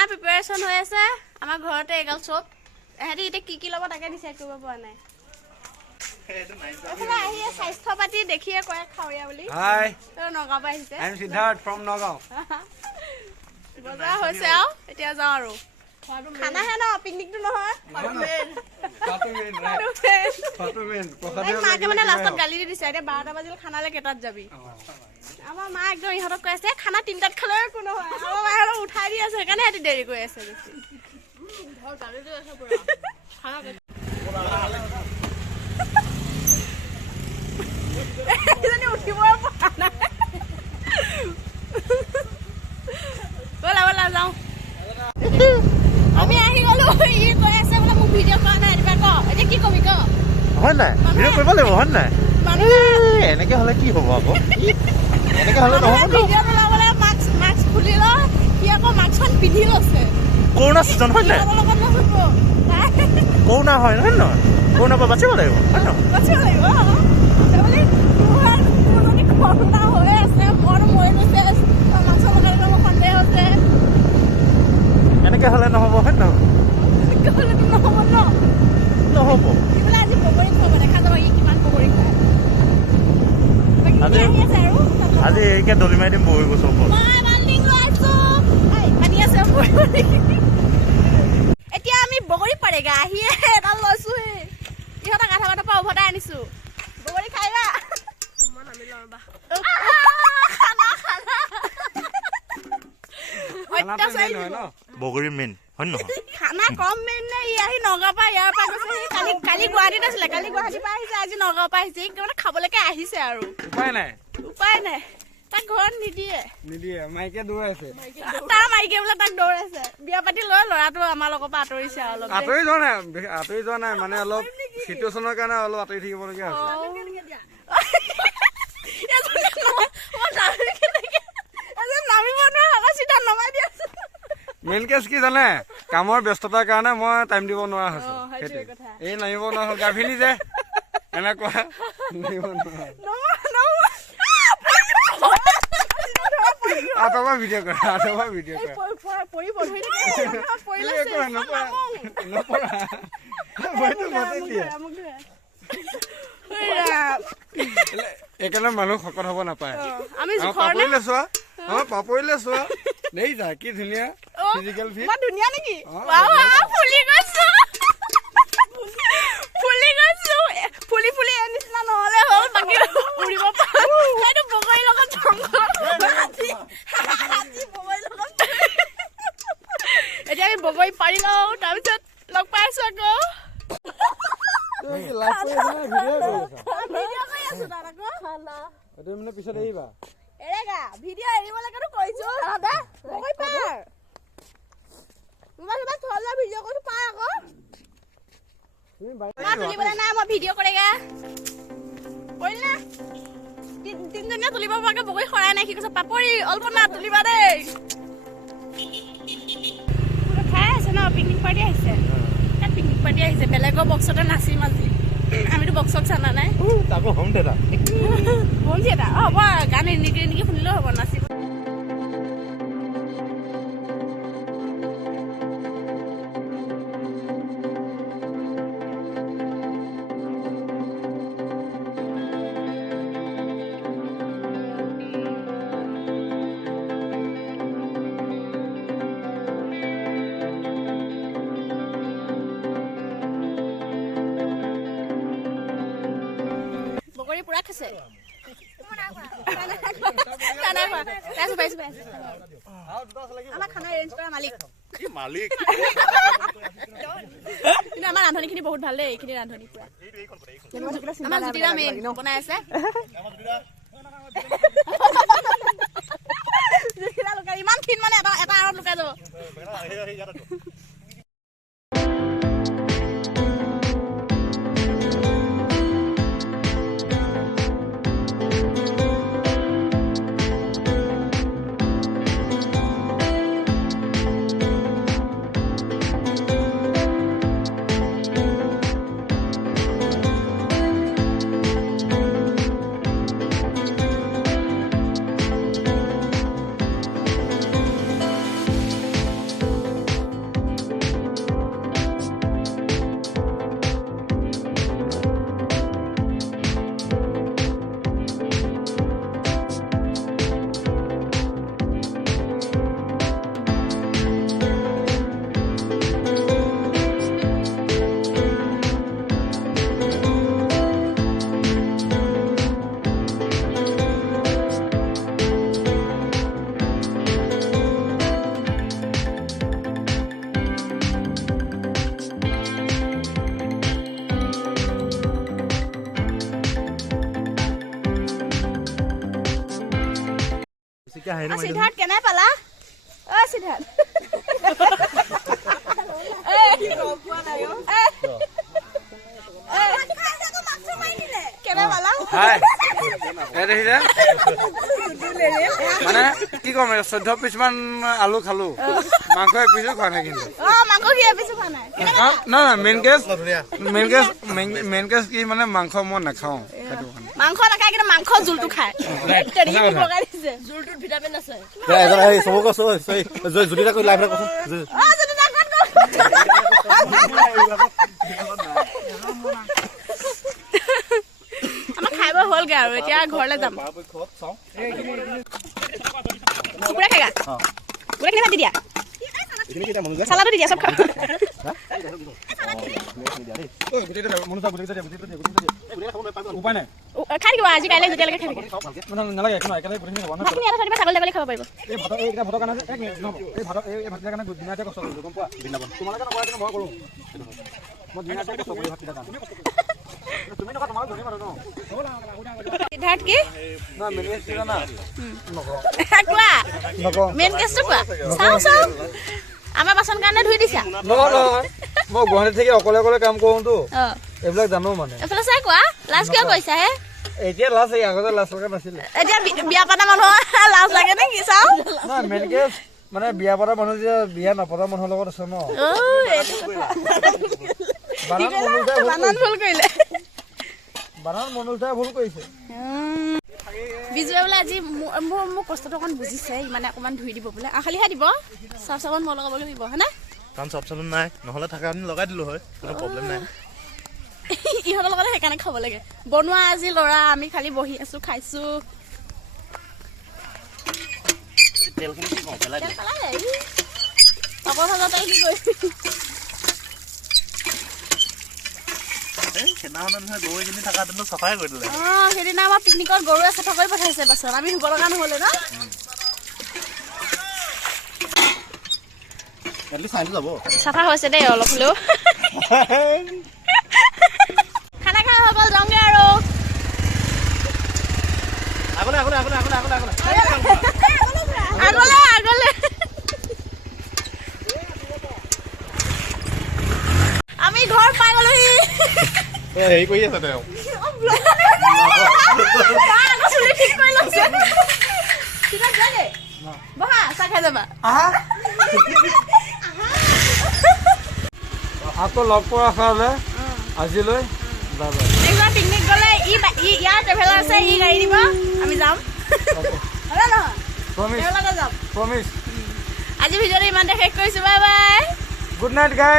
খানা প্ৰিপাৰেচন হৈ আছে আমাৰ ঘৰতে এগাল চব এহেঁতি এতিয়া কি ল'ব তাকে ডিচাইড কৰিব পৰা নাই আহি স্বাস্থ্য পাতি দেখিয়ে কয় খাওঁয়া বুলি হাই নগাঁও পৰা আহিছে I am Siddharth from Nagaon বজাৰ হৈছে আৰু এতিয়া যাওঁ আৰু খানাহে ন পিকনিকটো নহয় মাকে মানে লাষ্টত গালি দি দিছে এতিয়া 12টা বাজিল খানালৈ কেইটাত যাবি আমাৰ মা একদম ইহঁতক কৈ আছে খানা 3টাত খালেও একো নহয় আমাৰ মায়ে অলপ উঠাই দি আছে সেইকাৰণে সিহঁতি দেৰি কৰি আছে বেছি উঠিবই পৰা নাই ব'লা ব'লা যাওঁ আমি আহি গলো ই কৈ আছে বোলে মোক ভিডিঅ' কৰা নাই এতিয়া ক এতিয়া কি কবি ক হয় নাই ভিডিঅ' কৰিব লাগিব হয় নাই এনেকে হ'লে কি হ'ব আকৌ এনেকে হ'লে নহ'ব ভিডিঅ' বনাবলৈ মাস্ক খুলি ল সি আকৌ মাস্কখন পিন্ধি লৈছে কৰোণা চিজন হয় নাই কৰোণা হয় নহয় নহয় কৰোণাৰ পৰা বাচিব লাগিব হয় নহয় বাচিব লাগিব বুলি তোৰ যদি কৰোণা হৈ আছে মোৰ মৰি গৈছে মাস্ক লগাই মোৰ সন্দেহ হৈছে এনেকে হ'লে নহ'ব হয় নহয় এনেকে হ'লেতো নহ'ব ন নহ'ব এইফালে আজি বগৰী খুৱাব দেখা যাব ই কিমান বগৰী খায় আজি এইকে দলি মাৰি দিম বগৰী গছৰ ওপৰত এতিয়া আমি বগৰী পাৰেগা আহিয়ে এডাল লৈছো ইহঁতক আধা বাটৰ পৰা উভতাই আনিছো বগৰী খাইবা বগৰী মেইন হয় নহয় খানা কম মেইন নে ই আহি নগাঁৱৰ পৰা ইয়াৰ পৰা গৈছে কালি গুৱাহাটীত আছিলে কালি গুৱাহাটীৰ পৰা আহিছে আজি নগাঁৱৰ পৰা আহিছে মানে খাবলৈকে আহিছে আৰু উপায় নাই তাক ঘৰত নিদিয়ে মাইকে দৌৰাইছে তাৰ মাইকে বোলে তাক দৌৰাইছে বিয়া পাতি লৈ ল'ৰাটো আমাৰ লগৰ পৰা আঁতৰিছে আৰু অলপ আঁতৰি যোৱা নাই মানে অলপ চিটুৱেশ্যনৰ কাৰণে অলপ আঁতৰি থাকিবলগীয়া হৈছে মেইন কেছ কি জানে কামৰ ব্যস্ততাৰ কাৰণে মই টাইম দিব নোৱাৰা হৈছো এই নামিব নোৱাৰা হ'ল গাভিনী যে এনেকুৱা আঁতৰপৰা ভিডিঅ' কৰা এইকাৰণে মানুহ শকত হ'ব নাপায় পাপৰিলে চোৱা পাপৰিলে চোৱা দেই যা কি ধুনীয়া ফিজিকেল ফিট ধুনীয়া নেকি ফুলি এ নিচিনা নহ'লে হ'ল বাকী উৰিব পাৰোঁ সেইটো বগৰীৰ লগত এতিয়া আমি বগৰী পাৰি লওঁ তাৰপিছত লগ পাই আছো আকৌ পিছত আহিবা ভিডিঅ' এৰিবলৈকেতো কৈছো বগৰী পাৰ ভিডিঅ' কৰিছো পাৰ আকৌ তুলিবলৈ নাই মই ভিডিঅ' কৰেগা কৰিল না তিনিজনীয়ে তুলিব পৰাকে বগৰী সৰাই নাই সি কৈছে পাপৰি অলপনা তুলিবা দেই খাই আছে ন পিকনিক পাৰ্টি আহিছে তাত পিকনিক পাৰ্টি আহিছে বেলেগৰ বক্সতে নাচিম আজি আমিতো বক্সত চানা নাই হোম থিয়েটাৰ হ'ব গান এনেকে শুনিলেও হ'ব নাচিব পুৰা খাইছে আমাৰ খানা এৰেঞ্জ কৰা মালিক কিন্তু আমাৰ ৰান্ধনীখিনি বহুত ভাল দেই এইখিনি ৰান্ধনী পুৰা আমাৰ জ্যোতিৰা মেইন বনাই আছে ইমান খিন মানে এটা আৰত লুকাই যাব সিদ্ধাৰ্থ কেনে পালা অ সিদ্ধাৰ্থ কেনে পালা মানে কি কম 14 পিছ মান আলু খালো মাংস এপিছো খোৱা নাই কিন্তু মাংস কি এপিছো খোৱা নাই না মেইন কেছ কি মানে মাংস মই নাখাওঁ সেইটো মাংস নাখায় কিন্তু মাংস জোলটো খায় জোলটোত ভিটামিন আছে আমাৰ খাই বৈ হ'লগে আৰু এতিয়া ঘৰলৈ যাম কুকুৰা খাগা কুকুৰা কিনে ভাত দি দিয়া চালাটো দি দিয়া চব খাব খাই দিব আজি কাইলৈ যেতিয়ালৈকে খাই থাকে ছাগলী ছাগলী খাব পাৰিব সিদ্ধাৰ্থ কি কোৱা মেইন কেছটো কোৱা চাওঁ চাওঁ আমাৰ বাচন কাৰণে ধুই দিছা মই গুৱাহাটীত থাকি অকলে অকলে কাম কৰোঁতো এইবিলাক জানো মানে এইফালে চাই কোৱা লাজ কিয় কৰিছা হে এতিয়া লাজ আগতে লাজ লগা নাছিলে এতিয়া বিয়া পতা মানুহৰ লাজ লাগে নে কি চাওঁ মেইন কেছ মানে বিয়া পতা মানুহ যে বিয়া নপতা মানুহৰ লগত আছে ন বানান মনুলতাই ভুল কৰিছে বিজুৱে বোলে আজি মোৰ কষ্টটো অকণ বুজিছে ইমানে অকণমান ধুই দিব বোলে খালিহে দিব চাফ চাবোন মই লগাবলৈ দিব হয় না কাৰণ চাফ চাবোন নাই নহ'লে থকা আমি লগাই দিলোঁ হয় কোনো প্ৰব্লেম নাই ইহঁতৰ লগতে সেইকাৰণে খাব লাগে বনোৱা আজি ল'ৰা আমি খালি বহি আছো খাইছো পাপৰ ভাজত কি কৰিছে সেইদিনা আমাৰ পিকনিকত গৰুৱে চাফা কৰি পঠাইছে বাছত আমি ধুব লগা নহ'লে ন চাফা হৈছে দেই অলপ হ'লেও খানা খাই হৈ গ'ল যাওঁগে আৰু আগলে আমি ঘৰ পাই গলোহি হেৰি কৰি আছে তেওঁ ঠিক কৰি লৈছে বহা চাহ খাই যাবা আকৌ লগ পোৱা আছে আজিলৈ পিকনিক গ'লে ইয়াৰ ট্ৰেভেলাৰ আছে ই গাড়ী দিব আমি যাম প্ৰমিছ আজি ভিডিঅ'টো ইমানতে শেষ কৰিছো bye bye good night guys